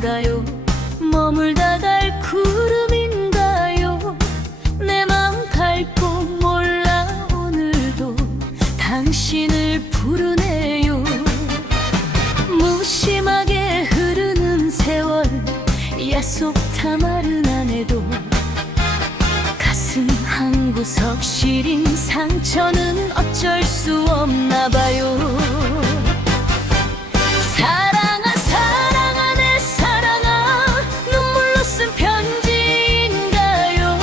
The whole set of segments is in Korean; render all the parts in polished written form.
바람인가요? 머물다 갈 구름인가요? 내 마음 갈 곳 몰라 오늘도 당신을 부르네요. 무심하게 흐르는 세월 약속 다 말은 안 해도 가슴 한 구석 시린 상처는 어쩔 수 없나 봐요. 사랑아 사랑아 내 사랑아 눈물로 쓴 편지인가요?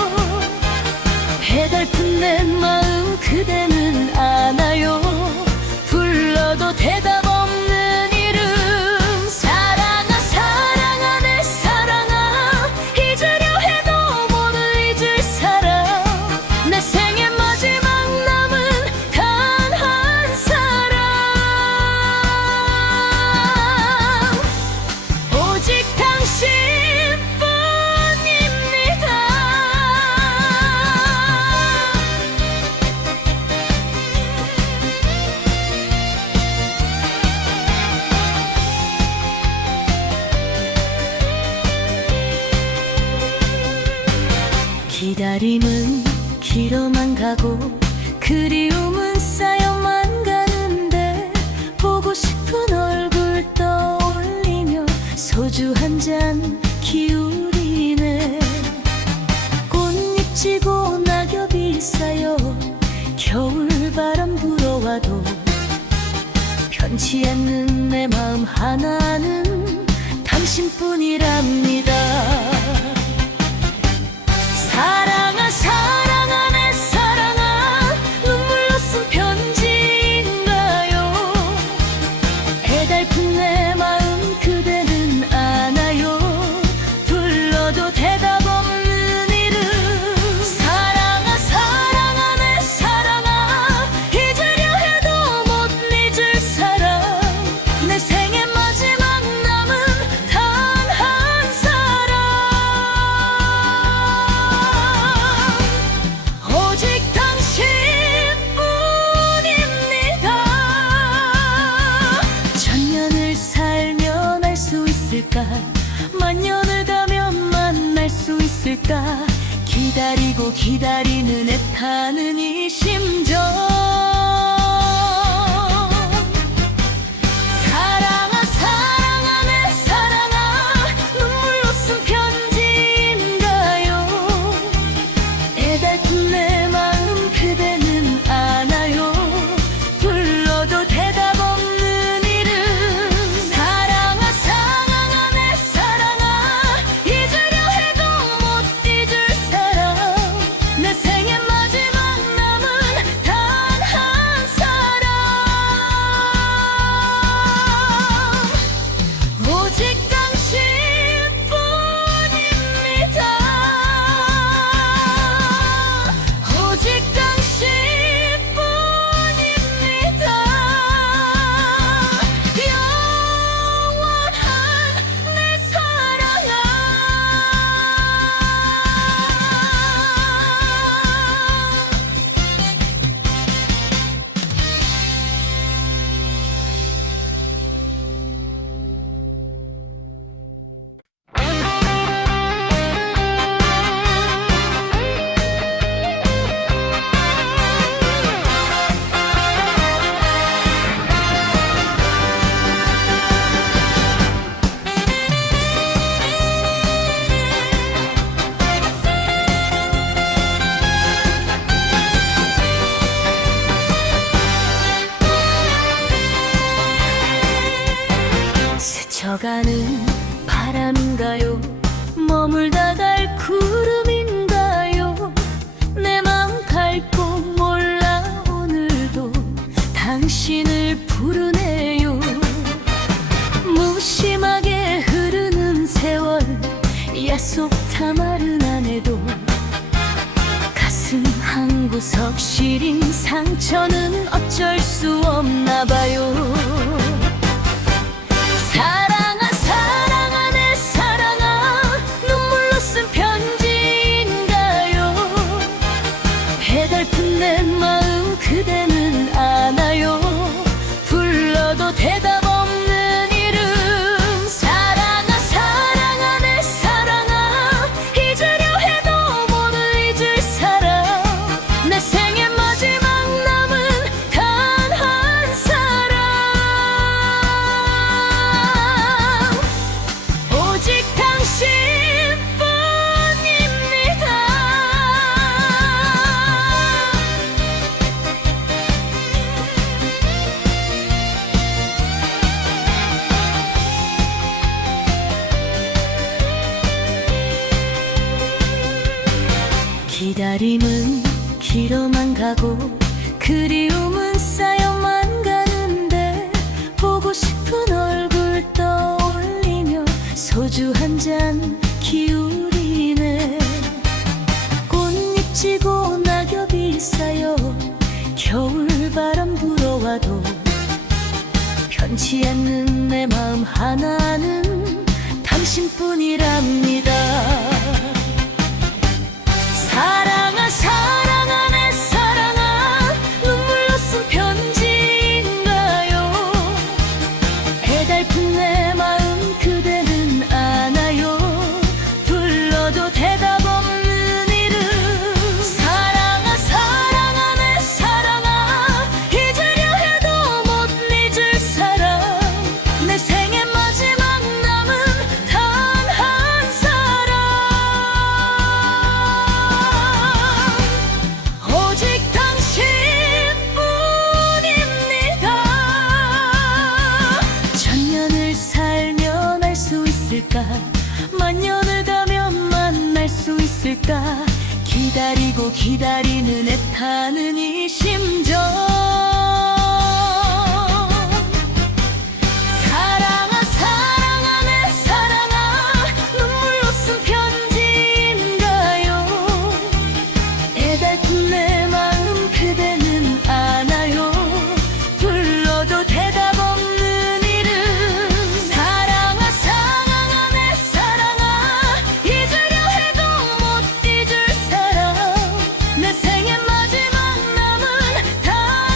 배달픈 내 마음 그대는 아나요? 불러도 대답 없는 이름. 사랑아 사랑아 내 사랑아 잊으려 해도 못 잊을 사람. 내 생의 마지막 남은 단 한 사람. 오직 당신뿐입니다. 기다림은 길어만 가고 그리움은 쌓여만 가는데 보고 싶은 얼굴 떠올리며 소주 한 잔 기울이네. 꽃잎 지고 낙엽이 쌓여 겨울바람 불어와도 편치 않는 내 마음 하나는 당신뿐이랍니다. 사랑아 사랑아 내 사랑아 눈물로 쓴 편지인가요? 배달픈 내 마음 그대는 아나요? 불러도 대답 없는 이름. 사랑아 사랑아 내 사랑아 잊으려 해도 못 잊을 사람. 내 생의 마지막 남은 단 한 사람. 오직 당신뿐입니다. 천년을 살면 알 수 있을까? 만년을 가면 만날 수 있을까? 기다리고 기다리는 애타는 이 심정. 사랑아 사랑아 내 사랑아 눈물로 쓴 편지인가요? 애달픈 내 마음 그대는 아나요? 불러도 대답 없는 이름. 사랑아 사랑아 내 사랑아 잊으려 해도 못 잊을 사람. 내 생의 마지막 남은 단 한 사람. 오직 당신뿐입니다. 오직 당신뿐입니다. 영원한 내 사랑아. 스쳐가는 바람인가요? 머물다 갈 구름인가요? 내 마음 갈 곳 몰라 오늘도 당신을 부르네요. 무심하게 흐르는 세월 약속 다 말은 안 해도 가슴 한 구석 시린 상처는 어쩔 수 없나 봐요. 사랑아 사랑아 내 사랑아 눈물로 쓴 편지인가요? 배달픈 내 마음 그대는 아나요? 불러도 대답 없는 이름. 사랑아 사랑아 오직 당신뿐입니다. 기다림은 길어만 가고 그리움은 쌓여만 가는데 보고 싶은 얼굴 떠올리며 소주 한 잔 기울이네. 꽃잎 지고 낙엽이 쌓여 겨울바람 불어와도 변치 않는 내 마음 하나는 당신뿐이랍니다. 사랑아 사랑아 내 사랑아, 눈물로 쓴 편지인가요? 배달픈 내 마음 그대는 아나요? 불러도 대답 없는 이름. 사랑아 사랑아 내 사랑아, 잊으려 해도 못 잊을 사람. 내 생의 마지막 남은 단 한 사람. 오직 당신뿐입니다. 천년을 살면 알 수 있을까? 만년을 가면 만날 수 있을까? 기다리고 기다리는 애타는 이 심정. 사랑아 사랑아 내 사랑아, 눈물로 쓴 편지인가요? 애달픈 내 마음 그대는 아나요? 불러도 대답 없는 이름. 사랑아 사랑아 내 사랑아, 잊으려 해도 못 잊을 사람. 내 생의 마지막 남은 단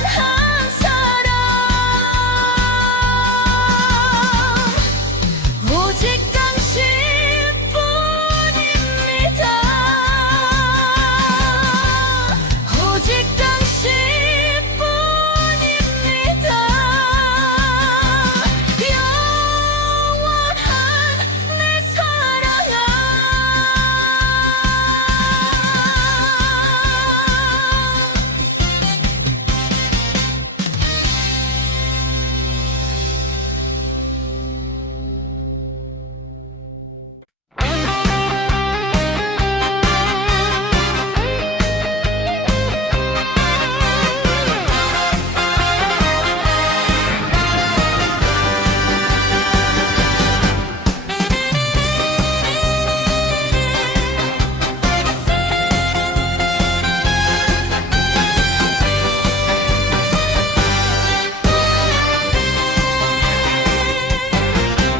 한 사람. 오직 당신뿐입니다. 오직 당신뿐입니다. 영원한 내 사랑아.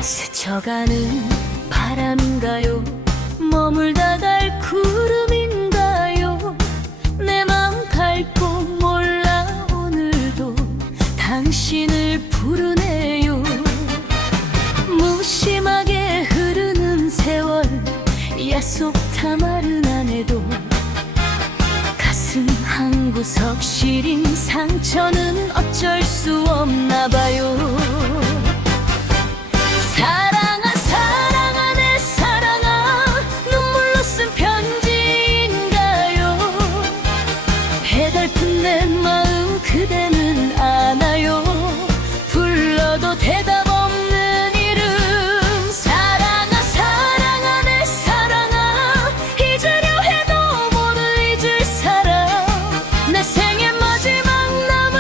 스쳐가는 바람인가요? 머물다 갈 구름인가요? 내 마음 밟고 몰라 오늘도 당신을 부르네요. 무심하게 흐르는 세월, 약속 다 마른 안에도 가슴 한구석 시린 상처는 어쩔 수 없나 봐요. 사랑아 사랑아 내 사랑아, 눈물로 쓴 편지인가요? 배달픈 내 마음 그대는 아나요? 불러도 대답 없는 이름. 사랑아 사랑아 내 사랑아, 잊으려 해도 못 잊을 사람. 내 생의 마지막 남은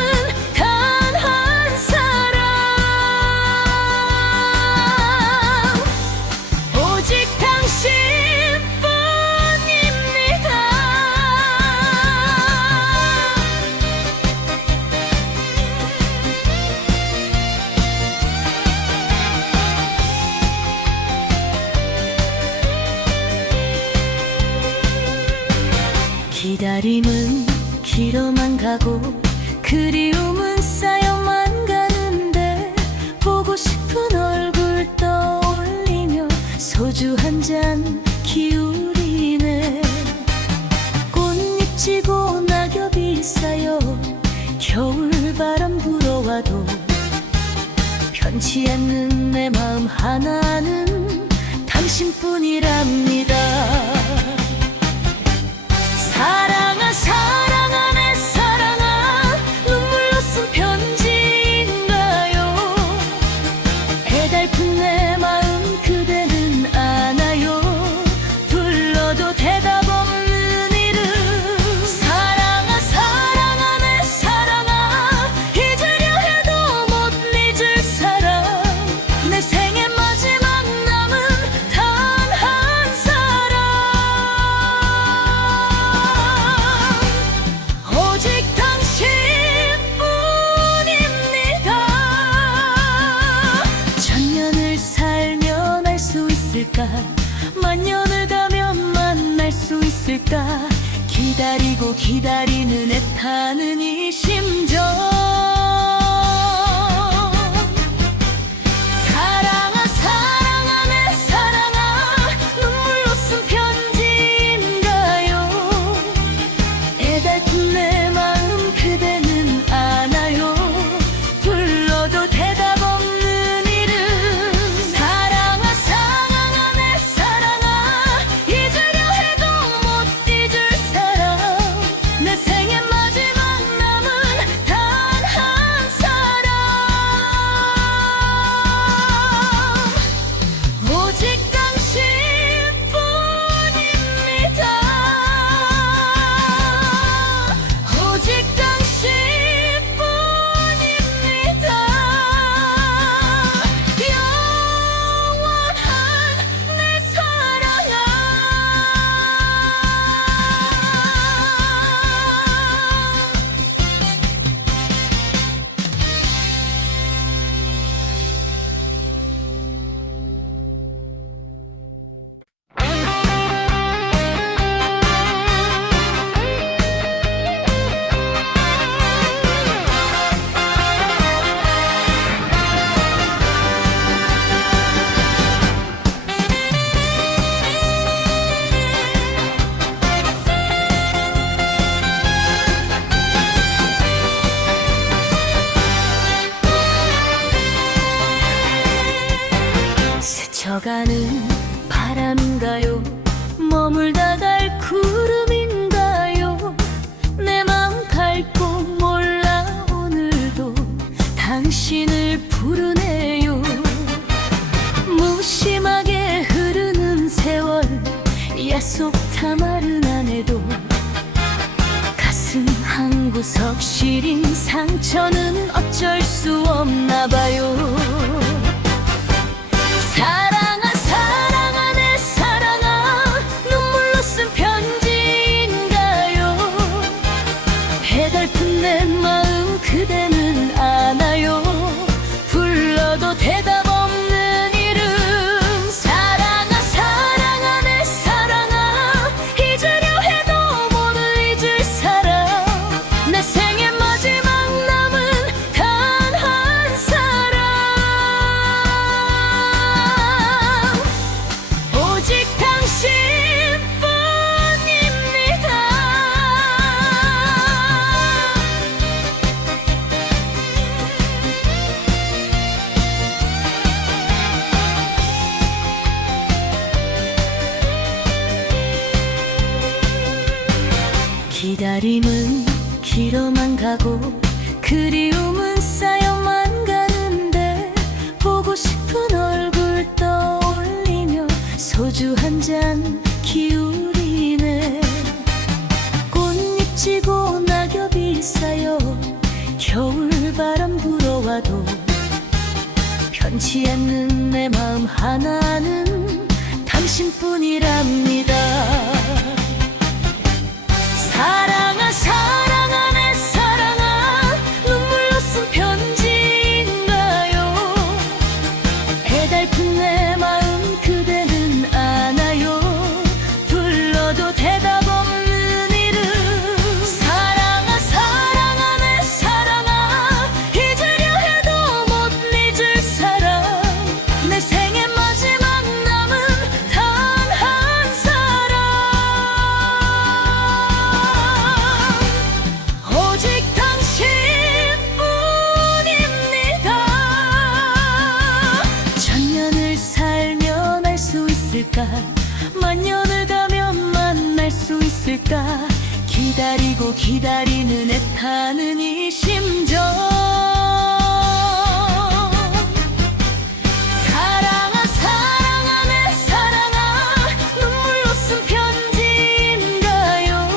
단 한 사람. 오직 당신뿐입니다. 기다림은 길어만 가고 그리움은 쌓여만 가는데 보고 싶은 얼굴 떠올리며 소주 한 잔 기울이네. 꽃잎 지고 낙엽이 쌓여 겨울바람 불어와도 변치 않는 내 마음 하나는 당신뿐이랍니다. 사랑아 사랑아 내 사랑아, 눈물로 쓴 편지인가요? 애달픈 내 마음 그대는 아나요? 불러도 대답 없는 이름. 사랑아 사랑아 내 사랑아, 잊으려 해도 못 잊을 사람. 내 생의 마지막 남은 단 한 사람. 오직 당신뿐입니다. 천년을 살면 알 수 있을까? 만년을 가면 만날 수 있을까? 기다리고 기다리는 애타는 이 심정. 사랑아 사랑아 내 사랑아, 눈물로 쓴 편지인가요? 애달픈 내 마음 그대는 아나요? 불러도 대답 없는 이름. 사랑아 사랑아 내 사랑아, 잊으려 해도 못 잊을 사람. 내 생의 마지막 남은 단 한 사람. 오직 당신뿐입니다. 오직 당신뿐입니다. 영원한 내 사랑아. 스쳐가는 바람인가요? 머물다 갈 구름인가요? 내 맘 밟고 몰라 오늘도 당신을 부르네요. 무심하게 흐르는 세월, 약속 다 마른 안에도 가슴 한 구석 시린 상처는 어쩔 수 없나 봐요. 사랑아 사랑아 내 사랑아, 눈물로 쓴 편지인가요? 애달픈 내 마음 그대는 아나요? 불러도 대답 없는 이름. 사랑아 사랑아 내 사랑아, 잊으려 해도 못 잊을 사람. 내 생의 마지막 남은 단 한 사람. 오직 당신뿐입니다. 기다림은 길어만 가고 그리움은 쌓여만 가는데, 보고 싶은 얼굴 떠올리며 소주 한 잔 기울이네. 꽃잎 지고 낙엽이 쌓여 겨울바람 불어와도 편치 않는 내 마음 하나는 당신뿐이랍니다. 사랑아 사랑아 내 사랑아, 눈물로 쓴 편지인가요? 애달픈 내 마음 그대는 아나요? 불러도 대답 없는 이름. 사랑아 사랑아 내 사랑아, 잊으려 해도 못 잊을 사람. 내 생의 마지막 남은 단 한 사람. 있을까? 만년을 가면 만날 수 있을까? 기다리고 기다리는 애타는 이 심정. 사랑아 사랑아 내 사랑아, 눈물로 쓴 편지인가요?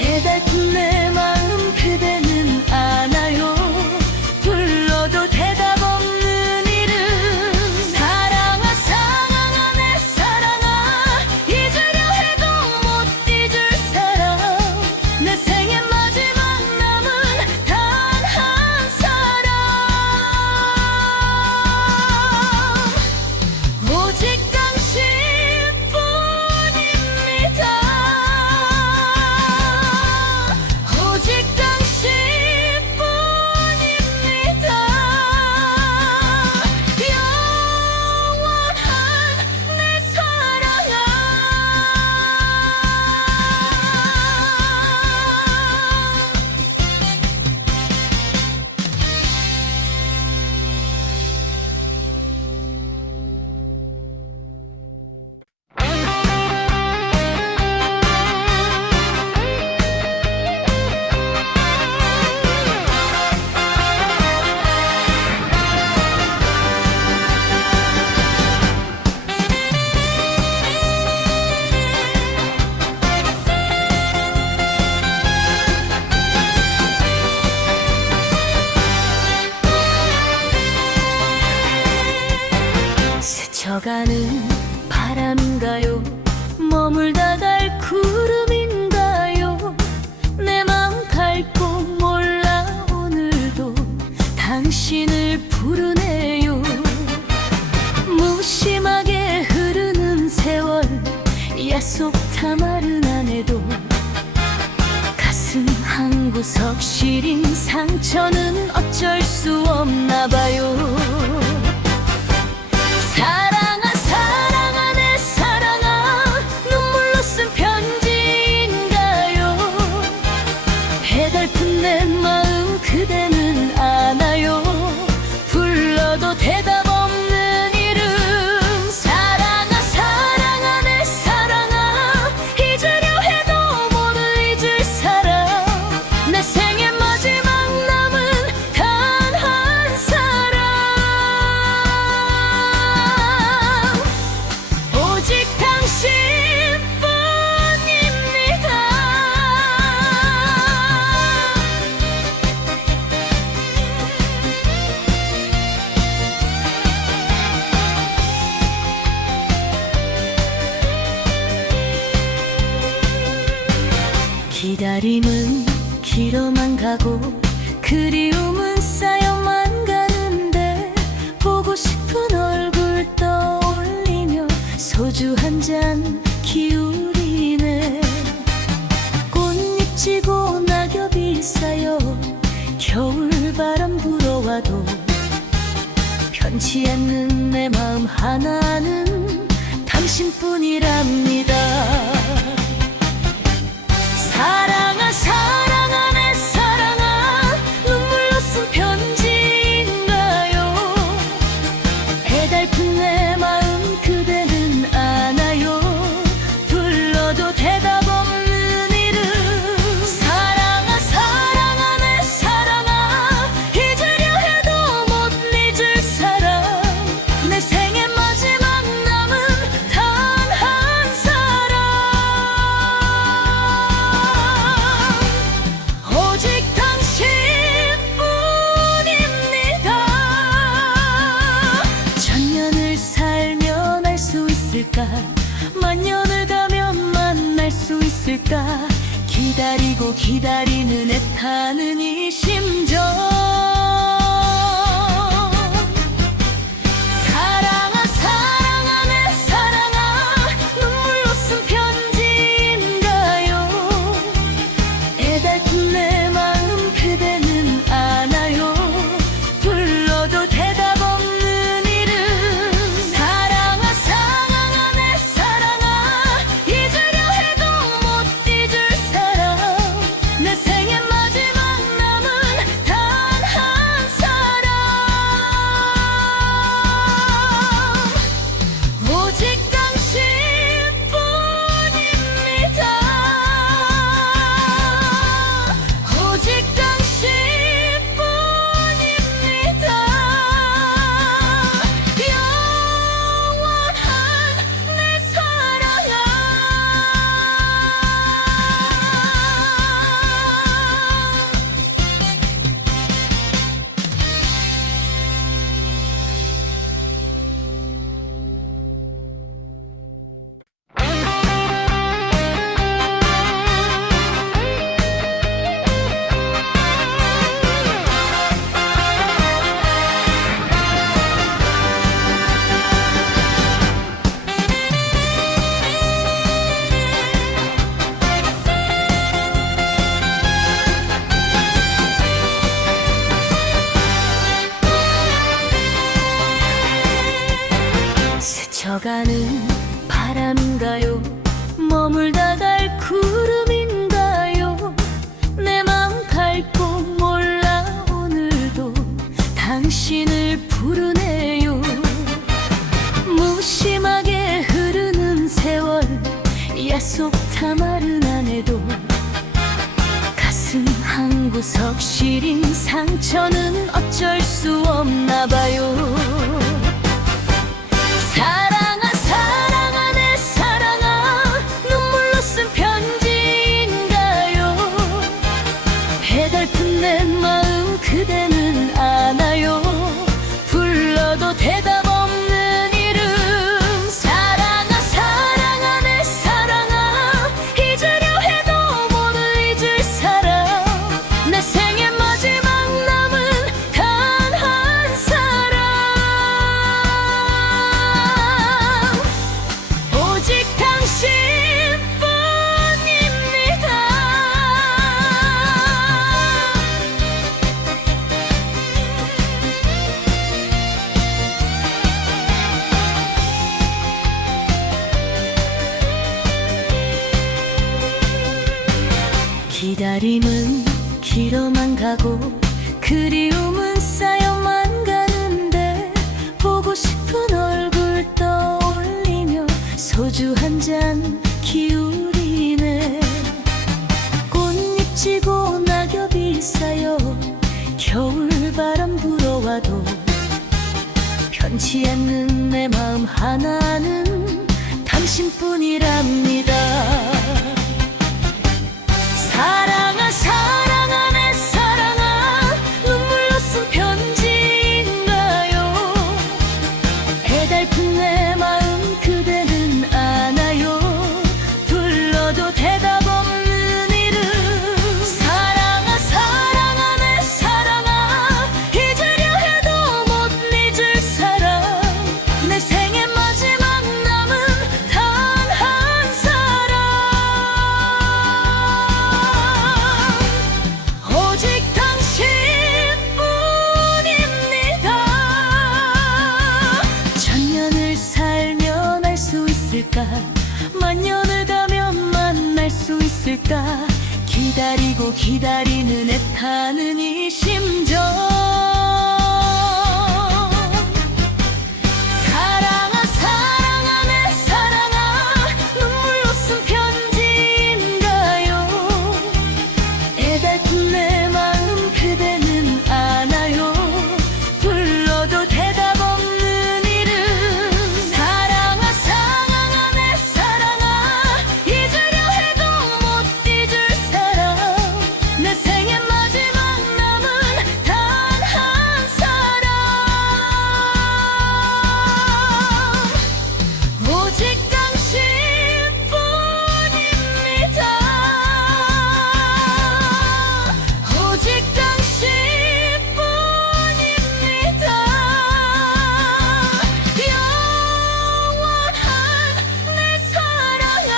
애달픈 내 마음 그대는 아나요? 불러도 대답 없는 이름. 사랑아 사랑아 내 사랑아, 잊으려 해도 못 잊을 사람. 내 생의 마지막 남은 단 한 사람. 오직 당신뿐입니다. 오직 당신뿐입니다. 영원한 내 사랑아. 스쳐가는 바람인가요? 머물다 갈 구름인가요? 내 마음 밟고 몰라 오늘도 당신을 부르네요. 무심하게 흐르는 세월, 약속 다 마른 안에도 가슴 한 구석 시린 상처는 어쩔 수 없나 봐요. 사랑아 사랑아 내 사랑아, 눈물로 쓴 편지인가요? 해달픈 내 마음 그대는 아나요? 불러도 대답 없는 이름. 사랑아 사랑아 내 사랑아, 잊으려 해도 못 잊을 사람. 내 생의 마지막 남은 단 한 사람. 오직 당신뿐입니다. 기다림은 길어만 가고 그리움은 쌓여만 가는데, 보고 싶은 얼굴 떠올리며 소주 한 잔 기울이네. 꽃잎 지고 낙엽이 쌓여 겨울바람 불어와도 편치 않는 내 마음 하나는 당신뿐이랍니다. 사랑아 사랑아 내 사랑아, 눈물로 쓴 편지인가요? 애달픈 내 마음 그대는 아나요? 불러도 대답 없는 이름. 사랑아 사랑아 내 사랑아, 잊으려 해도 못 잊을 사람. 내 생의 마지막 남은 단 한 사람. 오직 당신뿐입니다. 천년을 살면 알 수 있을까? 만년을 가면 만날 수 있을까? 기다리고 기다리는 애타는 이 심정. 사랑아 사랑아 내 사랑아, 눈물로 쓴 편지인가요? 애달픈 내 마음 그대는 아나요? 불러도 대답 없는 이름. 사랑아 사랑아 내 사랑아, 잊으려 해도 못 잊을 사람. 내 생의 마지막 남은 단 스쳐가는 바람인가요? 머물다 갈 구름인가요? 내 마음 밟고 몰라 오늘도 당신을 부르네요. 무심하게 흐르는 세월, 약속 다 말은 안 해도 가슴 한구석 시린 상처는 어쩔 수 없나 봐요. 사랑아 사랑아 내 사랑아, 눈물로 쓴 편지인가요? 해달픈 내 마음 그대는 아나요? 불러도 대답 없는 이름. 사랑아 사랑아 내 사랑아, 잊으려 해도 못 잊을 사람, 내 생의 마지막 남은 단 한 사람. 오직 당신뿐입니다. 기다림은 길어만 가고 그리움은 쌓여만 가는데, 보고 싶은 얼굴 떠올리며 소주 한 잔 기울이네. 꽃잎 지고 낙엽이 쌓여 겨울바람 불어와도 편치 않는 내 마음 하나는 당신뿐이랍니다. 사랑아 사랑아 내 사랑아, 눈물로 쓴 편지인가요? 해달픈 내 마음 그대는 아나요? 불러도 대답 없는 이름. 사랑아 사랑아 내 사랑아, 잊으려 해도 못 잊을 사람, 내 생의 마지막 남은 단 한 사람. 오직 당신뿐입니다. 천년을 살면 알 수 있을까? 만년을 가면 만날 수 있을까? 기다리고 기다리는 애타는 이 심정. 사랑아 사랑아 내 사랑아, 눈물로 쓴 편지인가요? 애달픈 내 마음 그대는 아나요? 불러도 대답 없는 이름. 사랑아 사랑아 내 사랑아, 잊으려 해도 못 잊을 사람, 내 생의 마지막 남은 단 한 사람. 오직 당신뿐입니다. 오직 당신뿐입니다. 영원한 내 사랑아.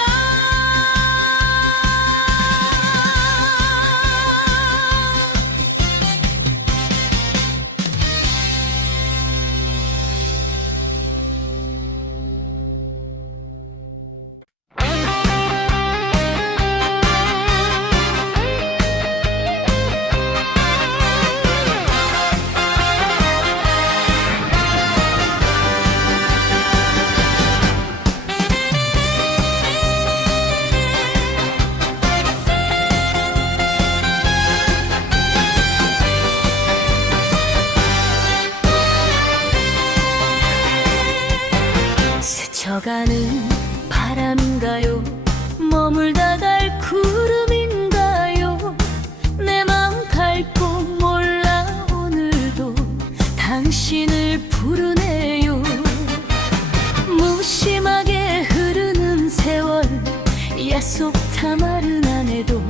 스쳐가는 바람인가요? 머물다 갈 구름인가요? 내 마음 밟고 몰라 오늘도 당신을 부르네요. 무심하게 흐르는 세월, 약속 다 말은 안 해도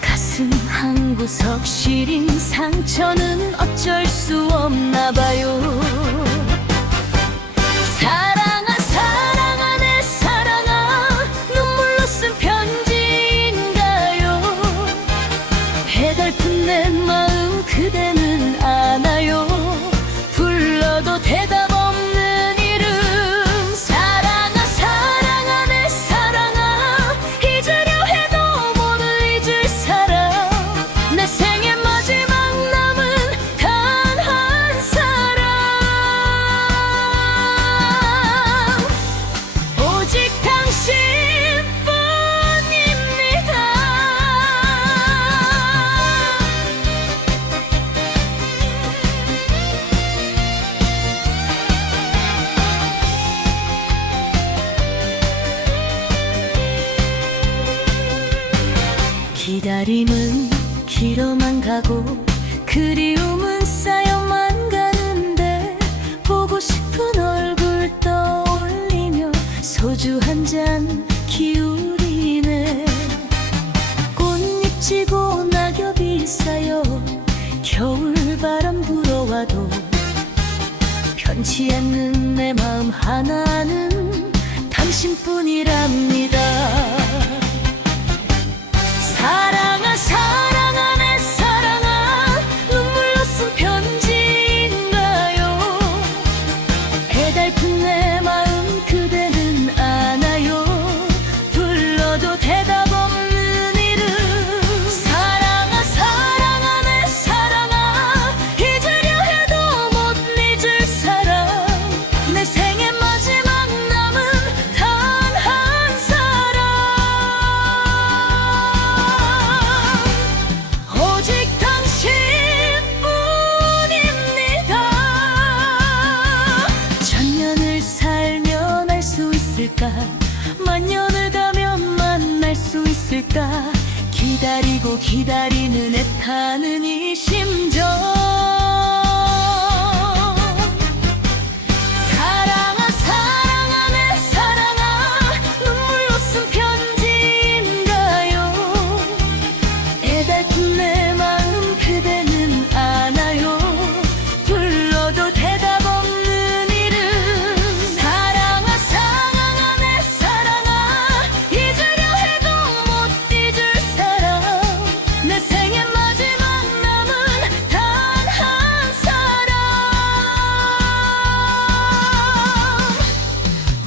가슴 한구석 시린 상처는 어쩔 수 없나 봐요. 사랑아 사랑아 내 사랑아, 눈물로 쓴 편지인가요? 해달픈 내 마음 그대는 아나요? 불러도 대답 없는 이름. 기다림은 길어만 가고 그리움은 쌓여만 가는데 보고 싶은 얼굴 떠올리며 소주 한 잔 기울이네. 꽃잎 지고 낙엽이 쌓여 겨울바람 불어와도 변치 않는 내 마음 하나는 당신뿐이랍니다. 사랑아 사랑아 내 사랑아, 눈물로 쓴 편지인가요? 배달픈 내 마음 그대는 아나요? 불러도 대답 없는 이름. 사랑아 사랑아 내 사랑아, 잊으려 해도 못 잊을 사람. 내 생의 마지막 남은 단 한 사람. 오직 당신뿐입니다. 천년을 살면 알 수 있을까? 만년을 가면 만날 수 있을까? 기다리고 기다리는 애타는 이 심정. 사랑아 사랑아 내 사랑아, 눈물로 쓴 편지인가요? 애달픈 내 마음 그대는 아나요? 불러도 대답 없는 이름. 사랑아 사랑아 내 사랑아, 잊으려 해도 못 잊을 사람. 내 생의 마지막 남은 단 한 사람.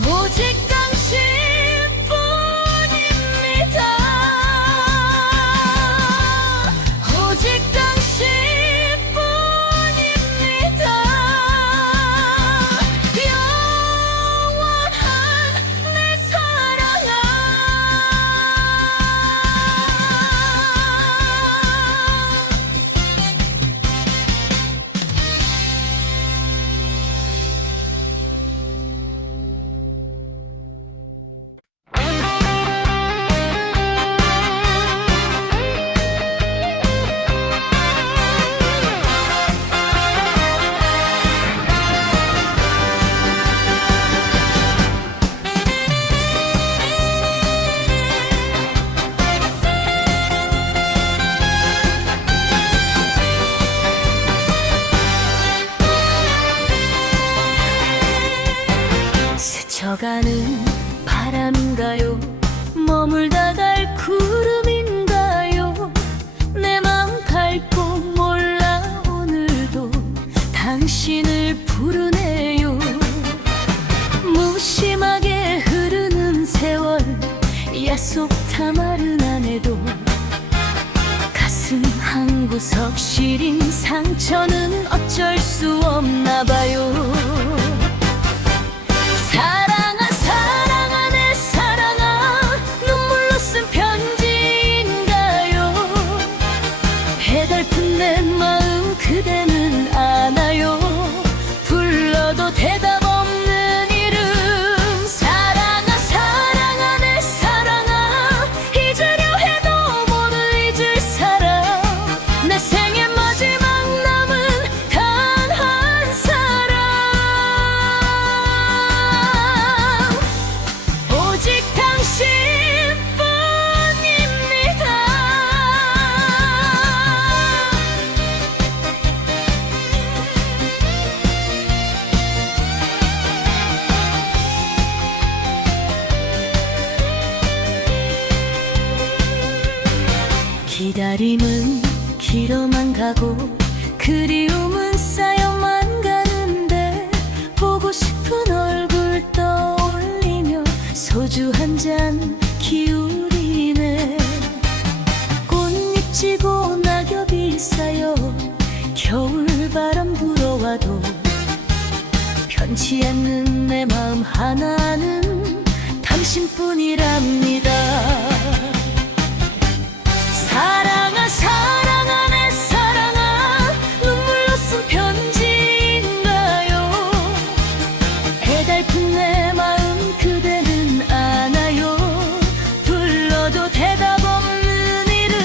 오직 당신뿐입니다. 오직 당신뿐입니다. 영원한 내 사랑아. 스쳐가는 바람인가요? 머물다 갈 구름인가요? 내 마음 밟고 몰라 오늘도 당신을 부르네요. 무심하게 흐르는 세월, 약속 다 마른 안에도 가슴 한구석 시린 상처는 어쩔 수 없나 봐요. 사랑아 사랑아 내 사랑아, 눈물로 쓴 편지인가요? 배달픈 내 마음 그대는 아나요? 불러도 대답 없는 이름. 사랑아 사랑아 내 사랑아, 잊으려 해도 못 잊을 사람. 내 생의 마지막 남은 단 한 사람. 오직 당신뿐입니다. 기다림은 길어만 가고 그리움은 쌓여만 가는데 보고 싶은 얼굴 떠올리며 소주 한 잔 기울이네. 꽃잎 지고 낙엽이 쌓여 겨울바람 불어와도 변치 않는 내 마음 하나는 당신뿐이랍니다. 사랑아 사랑아 내 사랑아, 눈물로 쓴 편지인가요? 배달픈 내 마음 그대는 아나요? 불러도 대답 없는 이름.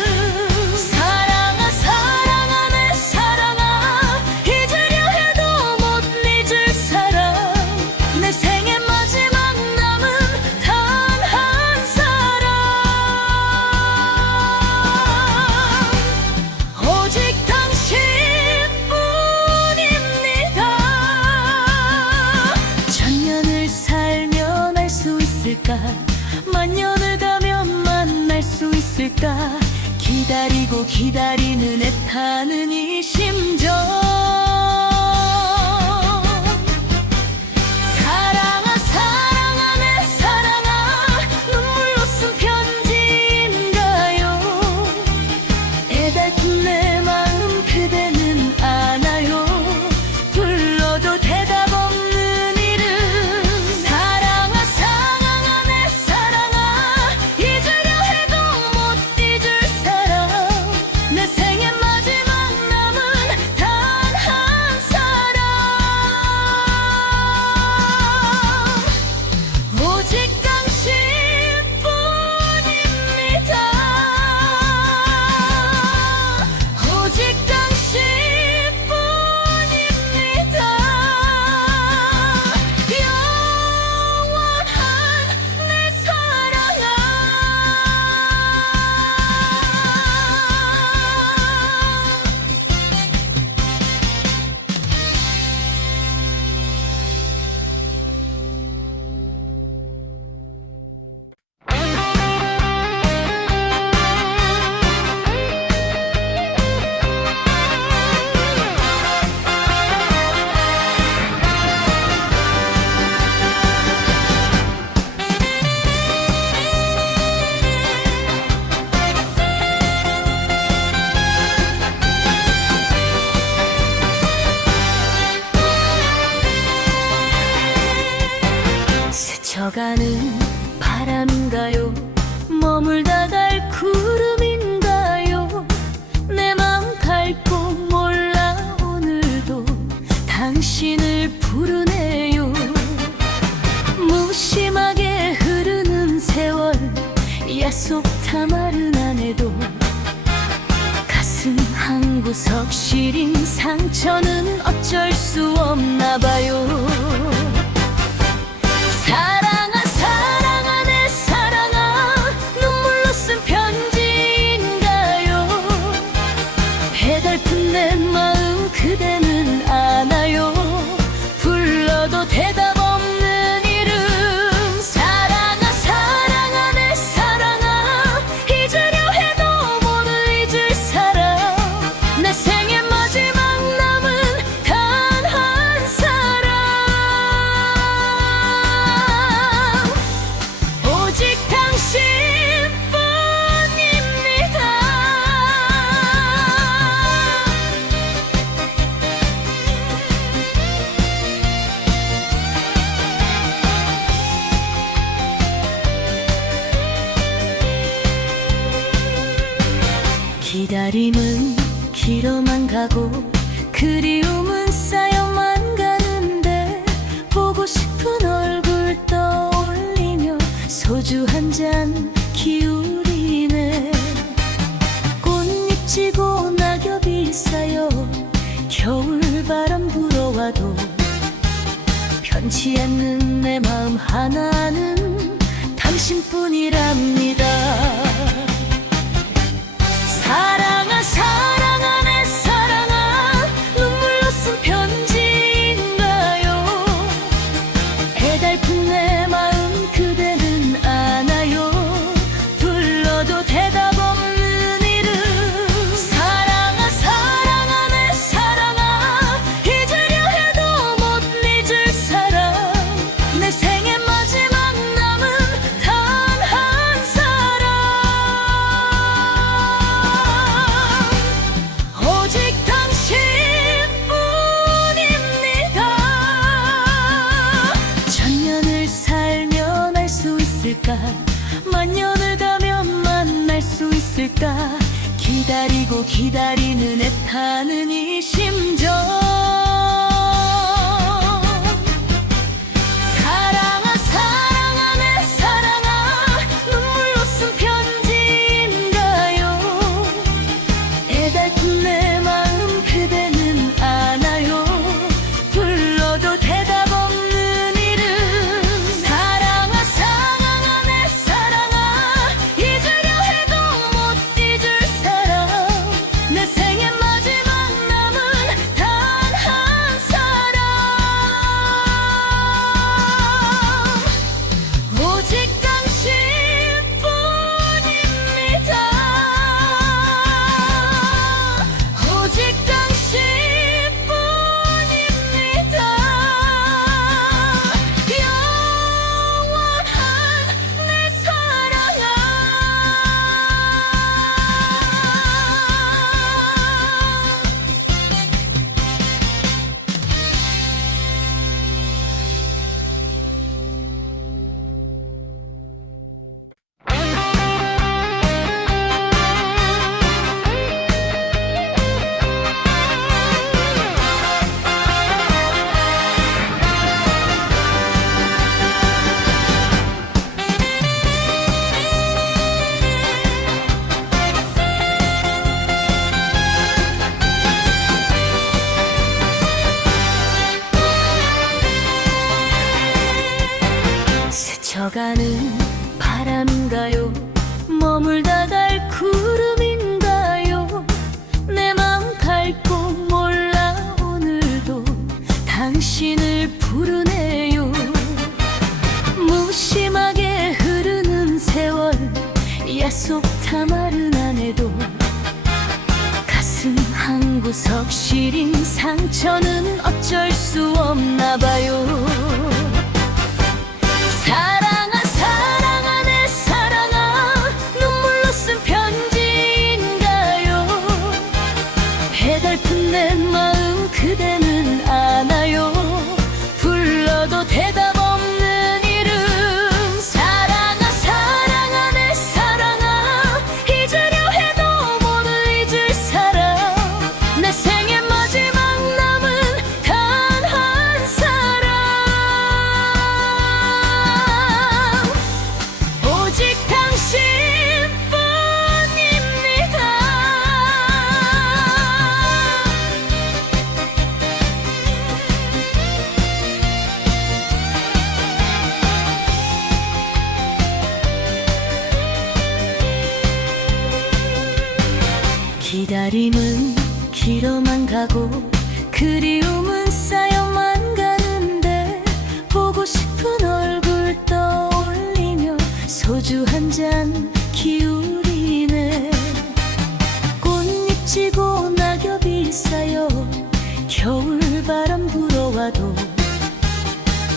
있을까? 만년을 가면 만날 수 있을까? 기다리고 기다리는 애타는 이 심정. 사랑아 사랑아 내 사랑아, 눈물로 쓴 편지인가요? 애달픈 내 마음 그대는 아나요? 불러도 대답 없는 이름. 사랑아 사랑아 내 사랑아, 잊으려 해도 못 잊을 사람. 내 생의 마지막 남은 단 한 사람. 오직 당신뿐입니다. 오직 당신뿐입니다. 영원한 내 사랑아. 스쳐가는 바람인가요? 머물다 갈 구름인가요? 내 마음 닳고 몰라 오늘도 당신을 부르네요. 무심하게 흐르는 세월, 약속 다 마른 안에도 가슴 한 구석 시린 상처는 어쩔 수 없나 봐요. 사랑아 사랑아 내 사랑아, 눈물로 쓴 편지인가요? 해달픈 내 마음 그대는 아나요? 불러도 대답 없는 이름. 사랑아 사랑아 내 사랑아, 잊으려 해도 못 잊을 사람. 내 생의 마지막 남은 단 한 사람. 오직 당신뿐입니다. 기다림은 길어만 가고 그리움은 쌓여만 가는데, 보고 싶은 얼굴 떠올리며 소주 한 잔 기울이네. 꽃잎 지고 낙엽이 쌓여 겨울바람 불어와도 편치 않는 내 마음 하나는 당신뿐이랍니다. 사랑아 사랑아 내 사랑아, 눈물로 쓴 편지인가요? 애달픈 내 마음 그대는 아나요? 불러도 대답 없는 이름. 사랑아 사랑아 내 사랑아, 잊으려 해도 못 잊을 사람. 내 생의 마지막 남은 단 한 사람. 오직 당신뿐입니다. 천년을 살면 알 수 있을까? 만년을 가면 만날 수 있을까? 기다리고 기다리는 애타는 이 심정. 사랑아 사랑아 내 사랑아, 눈물로 쓴 편지인가요? 애달픈 내 마음 그대는 아나요? 불러도 대답 없는 이름. 사랑아 사랑아 내 사랑아, 잊으려 해도 못 잊을 사람. 내 생의 마지막 남은 단 스쳐가는 바람인가요? 머물다 갈 구름인가요? 내 마음 밟고 몰라 오늘도 당신을 부르네요. 무심하게 흐르는 세월, 약속 다 마른 안에도 가슴 한구석 시린 상처는 어쩔 수 없나 봐요. 사랑아 사랑아 내 사랑아, 눈물로 쓴 편지인가요? 해달픈 내 마음 그대는 아나요? 불러도 대답 없는 이름. 사랑아 사랑아 내 사랑아, 잊으려 해도 못 잊을 사람. 내 생의 마지막 남은 단 한 사람. 오직 당신뿐입니다. 기다림은 길어만 가고 그리움은 쌓여만 가는데, 보고 싶은 얼굴 떠올리며 소주 한 잔 기울이네. 꽃잎 지고 낙엽이 쌓여 겨울바람 불어와도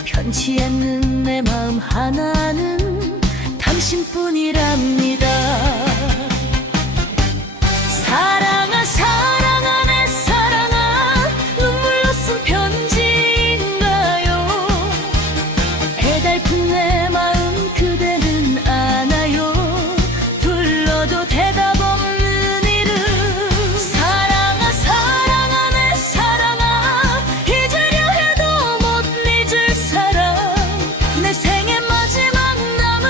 편치 않는 내 마음 하나는 당신뿐이랍니다. 사랑아 사랑아 내 사랑아, 눈물로 쓴 편지인가요? 애달픈 내 마음 그대는 아나요? 불러도 대답 없는 이름. 사랑아 사랑아 내 사랑아, 잊으려 해도 못 잊을 사람. 내 생의 마지막 남은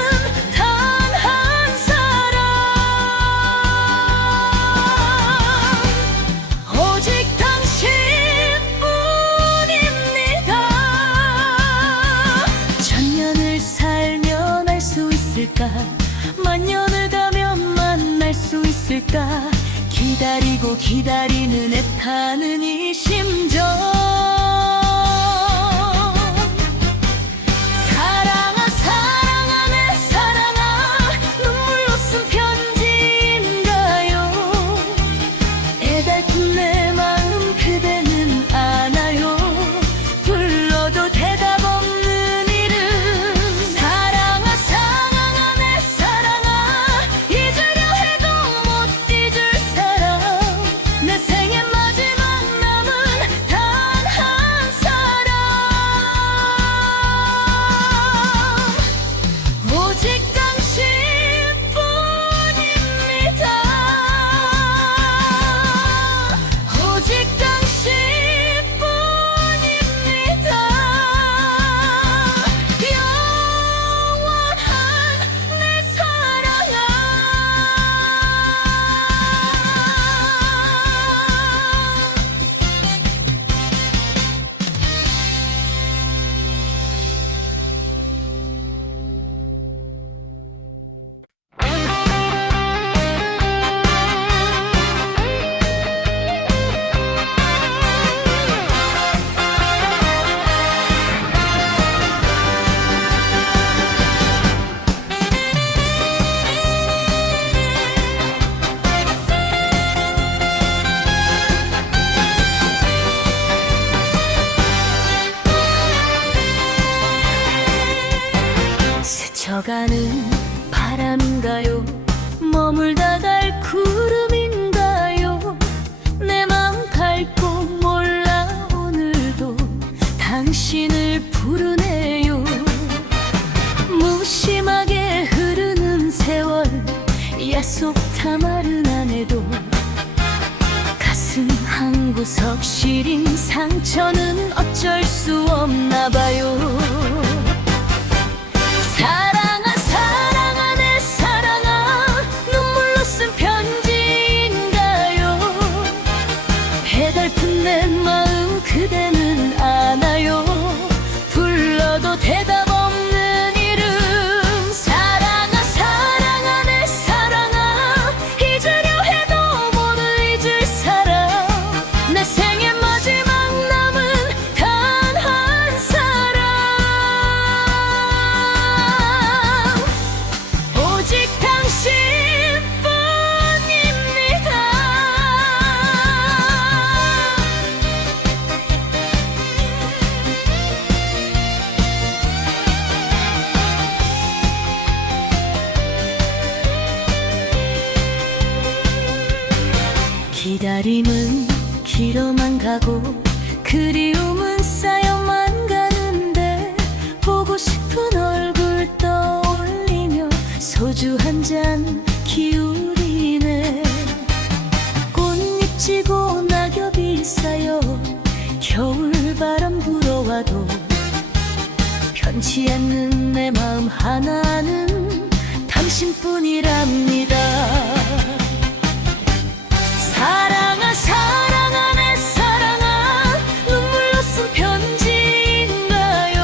단 한 사람. 오직 당신뿐입니다. 천년을 살면 알 수 있을까? 만년을 가면 만날 수 있을까? 기다리고 기다리는 애타는 이 심정. 사랑아 사랑아 내 사랑아, 눈물로 쓴 편지인가요? 애달픈 내 마음 그대는 아나요? 불러도 대답 없는 이름. 사랑아 사랑아 내 사랑아, 잊으려 해도 못 잊을 사람. 내 생의 마지막 남은 단 한 사람. 오직 당신뿐입니다. 오직 당신뿐입니다. 영원한 내 사랑아. 스쳐가는 바람인가요? 머물다 갈 구름인가요? 내 마음 밟고 몰라 오늘도 당신을 부르네요. 무심하게 흐르는 세월, 약속 다 마른 안에도 가슴 한구석 시린 상처는 어쩔 수 없나 봐요. 사랑아 사랑아 내 사랑아, 눈물로 쓴 편지인가요? 해달픈 내 마음 그대는 아나요? 불러도 대답 없는 이름. 기다림은 길어만 가고 그리움은 쌓여만 가는데 보고 싶은 얼굴 떠올리며 소주 한 잔 기울이네. 꽃잎 지고 낙엽이 쌓여 겨울바람 불어와도 편치 않는 내 마음 하나는 당신뿐이랍니다. 사랑아 사랑아 내 사랑아, 눈물로 쓴 편지인가요?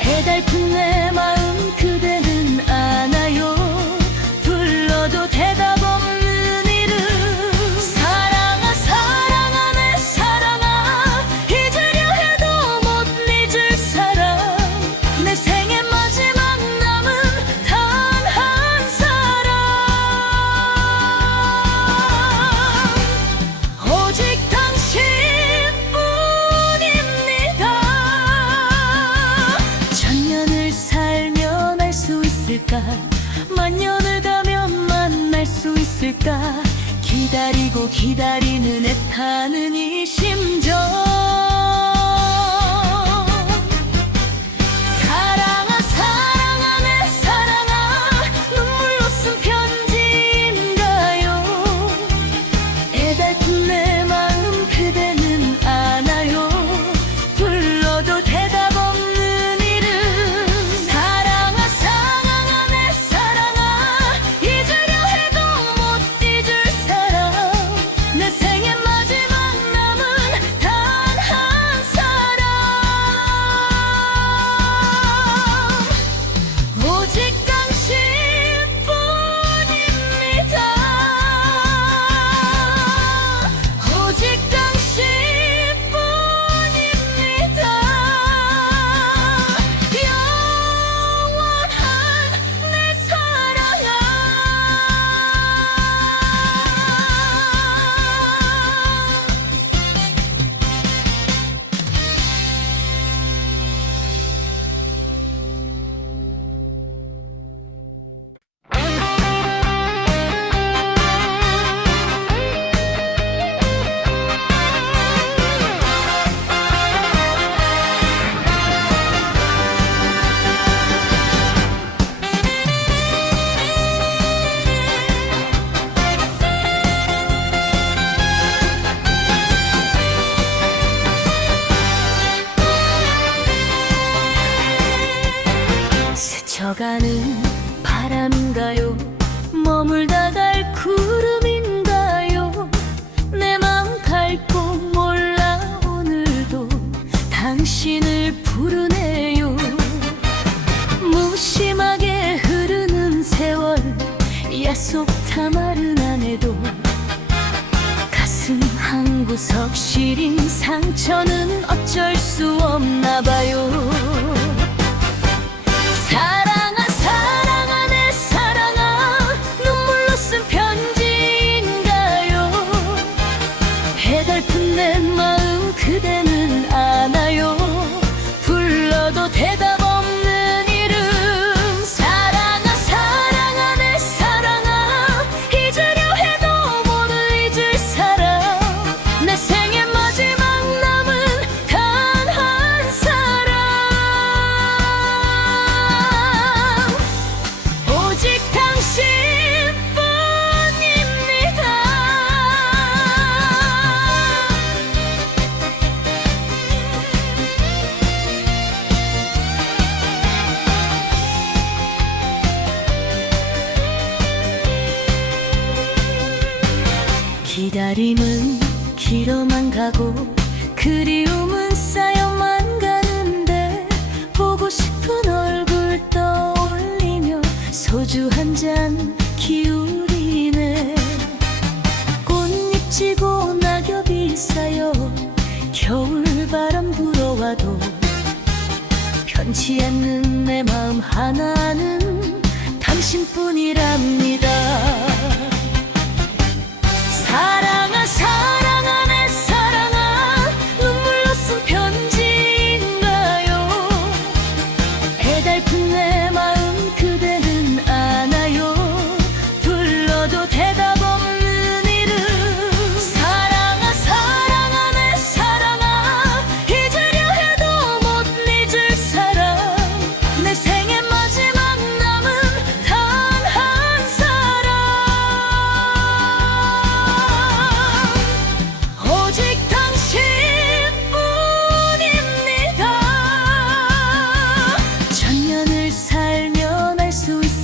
애달픈 내 마음 그대는 아나요? 불러도 대답 없는 이름. 사랑아 사랑아 내 사랑아, 잊으려 해도 못 잊을 사람. 내 생애 마지막 남은 단 한 사람. 오직 당신뿐입니다. 천년을 살면 알 수 있을까? 만년을 가면 만날 수 있을까? 기다리고 기다리는 애타는 이 심정. 사랑아 사랑아 내 사랑아, 눈물로 쓴 편지인가요? 애달픈 내 마음 그대는 아나요? 불러도 대답 없는 이름. 사랑아 사랑아 내 사랑아, 잊으려 해도 못 잊을 사람. 내 생애 마지막 남은 단 한 사람. 오직 당신뿐입니다. 오직 당신뿐입니다. 영원한 내 사랑아. 스쳐가는 바람인가요? 머물다 갈 구름인가요? 내 마음 갈 곳 몰라 오늘도 당신을 부르네요. 무심하게 흐르는 세월, 약속다 말은 안 해도 가슴 한 구석 시린 상처는 어쩔 수 없나 봐요. 사랑아 사랑아 내 사랑아, 눈물로 쓴 편지인가요? 애달픈 내 마음 그대는 아나요? 불러도 대답 없는 이름. 사랑아 사랑아 내 사랑아, 잊으려 해도 못 잊을 사람. 내 생애 마지막 남은 단 한 사람. 오직 당신뿐입니다. 기다림은 길어만 가고 그리움은 쌓여만 가는데 보고 싶은 얼굴 떠올리며 소주 한 잔 기울이네. 꽃잎 지고 낙엽이 쌓여 겨울바람 불어와도 편치 않는 내 마음 하나는 당신뿐이랍니다. 사랑아 사랑아 내 사랑아, 눈물로 쓴 편지인가요? 애달픈 내 마음 그대는 아나요? 불러도 대답 없는 이름.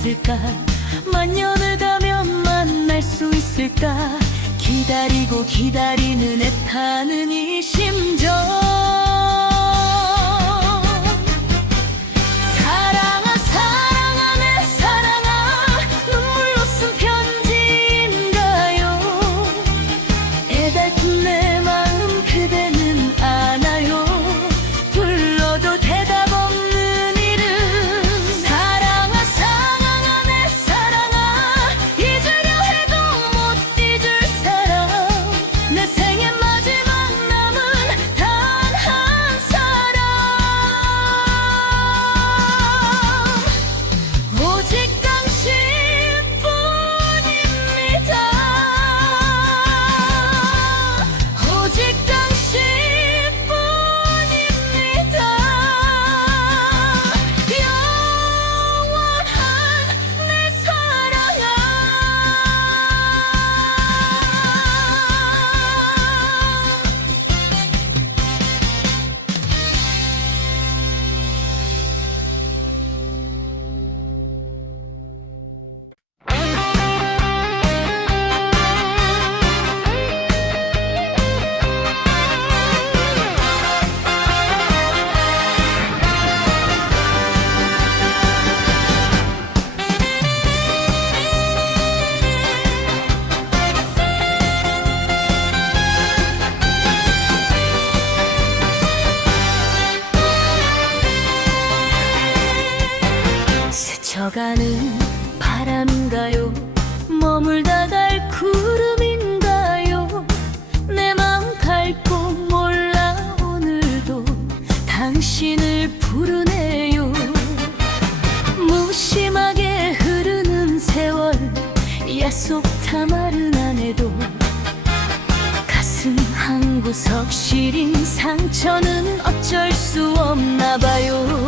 있을까? 만년을 가면 만날 수 있을까? 기다리고 기다리는 애타는 이 심정. 사랑아 사랑아 내 사랑아, 눈물로 쓴 편지인가요? 애달픈 내 마음 그대는 아나요? 불러도 대답 없는 이름. 사랑아 사랑아 내 사랑아, 잊으려 해도 못 잊을 사람. 내 생의 마지막 남은 단 한 사람. 오직 당신뿐입니다. 오직 당신뿐입니다. 영원한 내 사랑아. 스쳐가는 바람인가요? 머물다 갈 구름인가요? 내 마음 닳고 몰라 오늘도 당신을 부르네요. 무심하게 흐르는 세월, 약속다 말은 안 해도 가슴 한 구석 시린 상처는 어쩔 수 없나 봐요.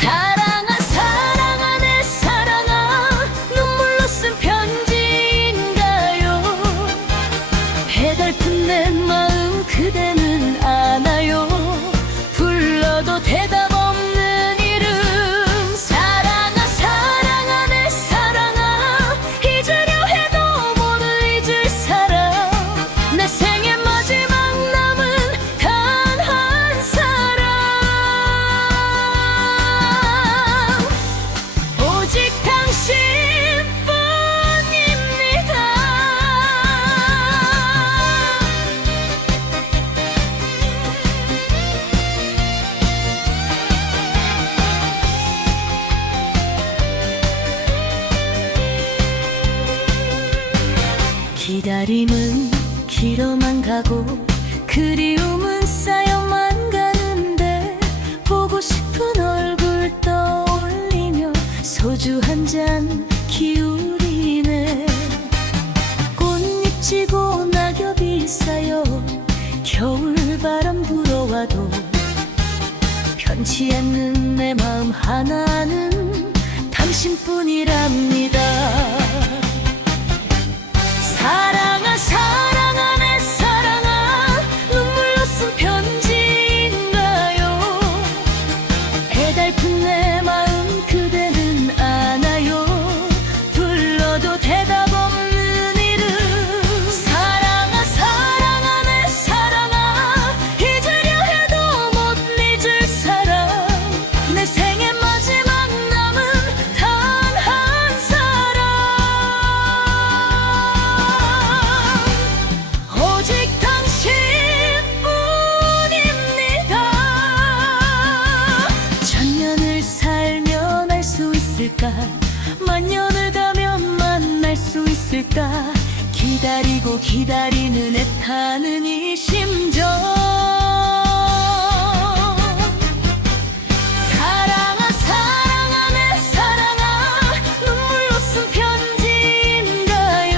사랑아 사랑아 내 사랑아, 눈물로 쓴 편지인가요? 해달픈 내 마음 그대는 아나요? 불러도 대답 없는 이름. 사랑아 사랑아 내 사랑아, 잊으려 해도 못 잊을 사람. 내 생의 마지막 남은 단 한 사람. 오직 당신뿐입니다. 기다림은 길어만 가고 그리움은 쌓여만 가는데, 보고 싶은 얼굴 떠올리며 소주 한 잔 기울이네. 꽃잎 지고 낙엽이 쌓여 겨울바람 불어와도 편치 않는 내 마음 하나는 당신뿐이랍니다. 사랑아 사랑아 내 사랑아, 눈물로 쓴 편지인가요? 애달픈 내 마음 그대는 아나요? 불러도 대답 없는 이름. 사랑아 사랑아 내 사랑아, 잊으려 해도 못 잊을 사람. 내 생의 마지막 남은 단 한 사람. 오직 당신뿐입니다. 천년을 살면 알 수 있을까? 만년을 가면 만날 수 있을까? 기다리고 기다리는 애타는 이 심정. 사랑아 사랑아 내 사랑아, 눈물로 쓴 편지인가요?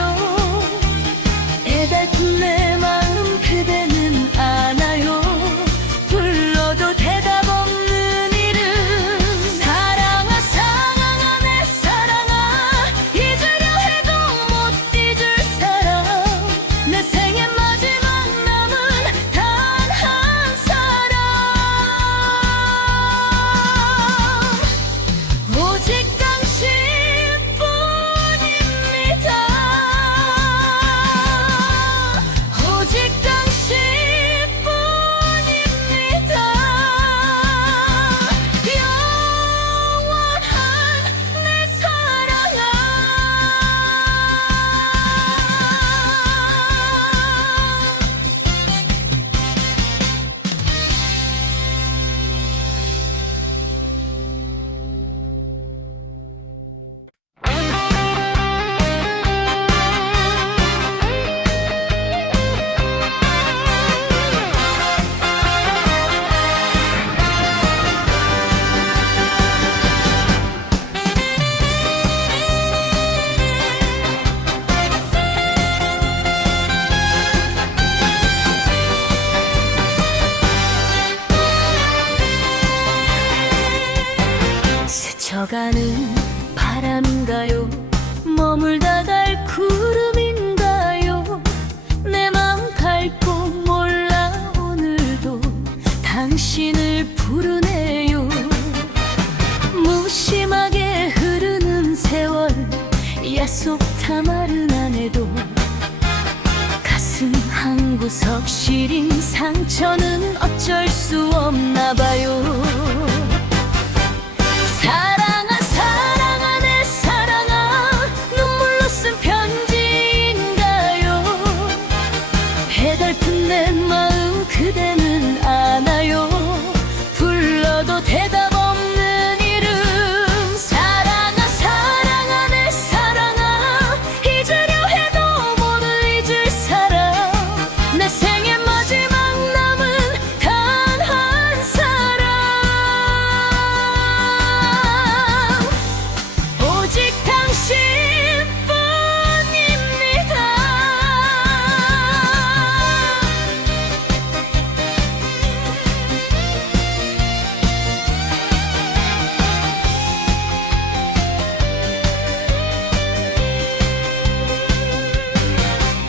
애달픈 내 마음 그대는 아나요? 불러도 대답 없는 이름. 사랑아 사랑아 내 사랑아, 잊으려 해도 못 잊을 사람. 내 생의 마지막 남은 단 스쳐가는 바람인가요? 머물다 갈 구름인가요? 내 마음 갈 곳 몰라 오늘도 당신을 부르네요. 무심하게 흐르는 세월 야속타 마른 안에도 가슴 한구석 시린 상처는 어쩔 수 없나 봐요. 사랑아 사랑아 내 사랑아 눈물로 쓴 편지인가요? 해달픈 내 마음 그대는 아나요? 불러도 대답 없는 이름. 사랑아 사랑아 내 사랑아 잊으려 해도 못 잊을 사람. 내 생의 마지막 남은 단 한 사람. 오직 당신뿐입니다.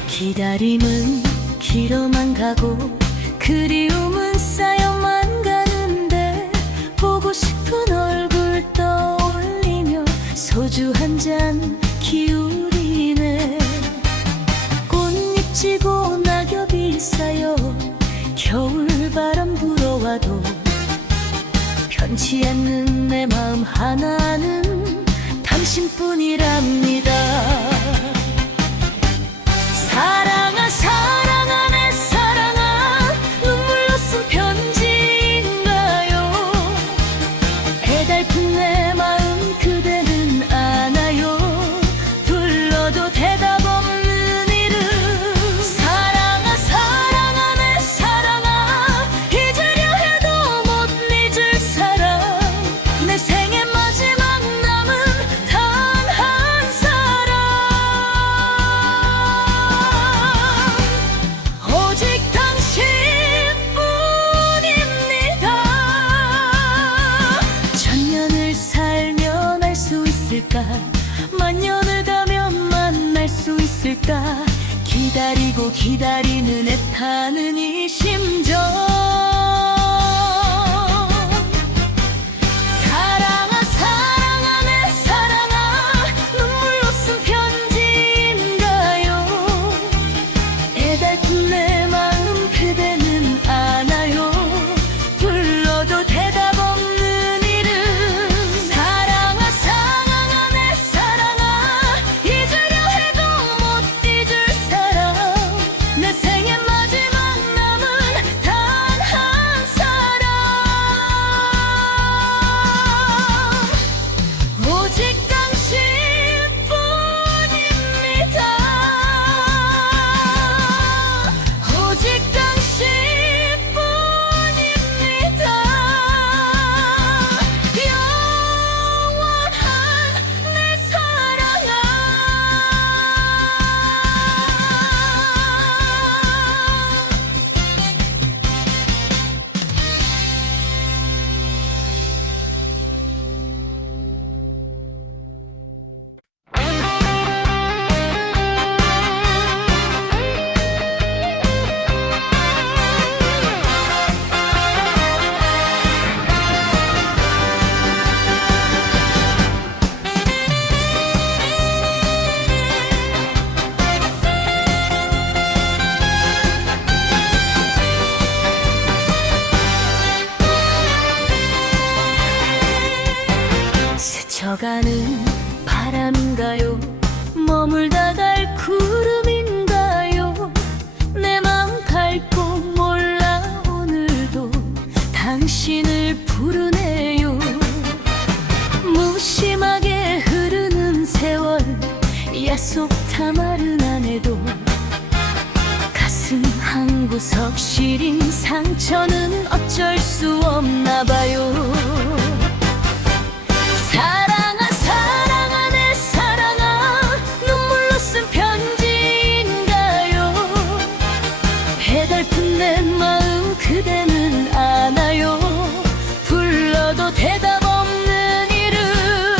기다림은 길어만 가고 그리움은 쌓여만 가는데 보고 싶은 얼굴 떠올리며 소주 한 잔 기울이네. 꽃잎 지고 낙엽이 쌓여 겨울바람 불어와도 편치 않는 내 마음 하나는 당신뿐이랍니다. 사랑아 사랑아 내 사랑아 눈물로 쓴 편지인가요? 해달픈 내 마음 그대는 아나요? 불러도 대답 없는 이름. 사랑아 사랑아 내 사랑아 잊으려 해도 못 잊을 사람. 내 생의 마지막 남은 단 한 사람. 오직 당신뿐입니다. 천년을 살면 알 수 있을까? 만년을 가면 만날 수 있을까? 기다리고 기다리는 애타는 이 심정. 사랑아 사랑아 내 사랑아 눈물로 쓴 편지인가요? 애달픈 내 마음 그대는 아나요? 불러도 대답 없는 이름. 사랑아 사랑아 내 사랑아 잊으려 해도 못 잊을 사람. 내 생의 마지막 남은 단 한 사람. 오직 당신뿐입니다. 오직 당신뿐입니다. 영원한 내 사랑아. 스쳐가는 바람인가요? 머물다 갈 구름인가요? 내 마음 갈 곳 몰라 오늘도 당신을 부르네요. 무심하게 흐르는 세월 야속타 마른 안에도 가슴 한구석 시린 상처는 어쩔 수 없나 봐요. 사랑아 사랑아 내 사랑아 눈물로 쓴 편지인가요? 해달픈 내 마음 그대는 아나요? 불러도 대답 없는 이름.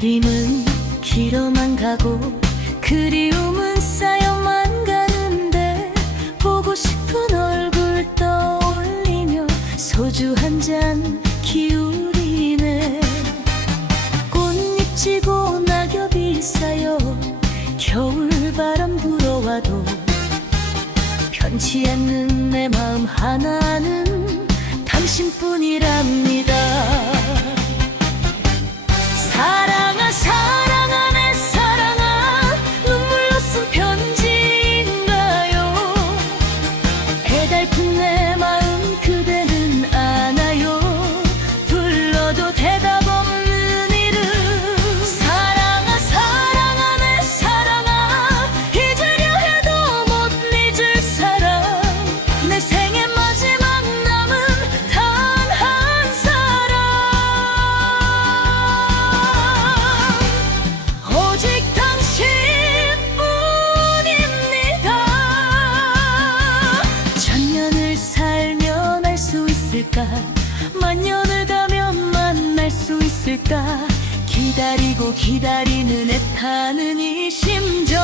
기다림은 길어만 가고 그리움은 쌓여만 가는데 보고 싶은 얼굴 떠올리며 소주 한 잔 기울이네. 꽃잎 지고 낙엽이 쌓여 겨울바람 불어와도 변치 않는 내 마음 하나는 당신뿐이랍니다. 사랑아 사랑아 내 사랑아, 눈물로 쓴 편지인가요? 애달픈 내 마음 그대는 아나요? 불러도 대답 없는 이름. 사랑아 사랑아 내 사랑아, 잊으려 해도 못 잊을 사람. 내 생의 마지막 남은 단 한 사람, 오직 당신뿐입니다. 천년을 살면 알 수 있을까? 만년을 가면 만날 수 있을까? 기다리고 기다리는 애타는 이 심정.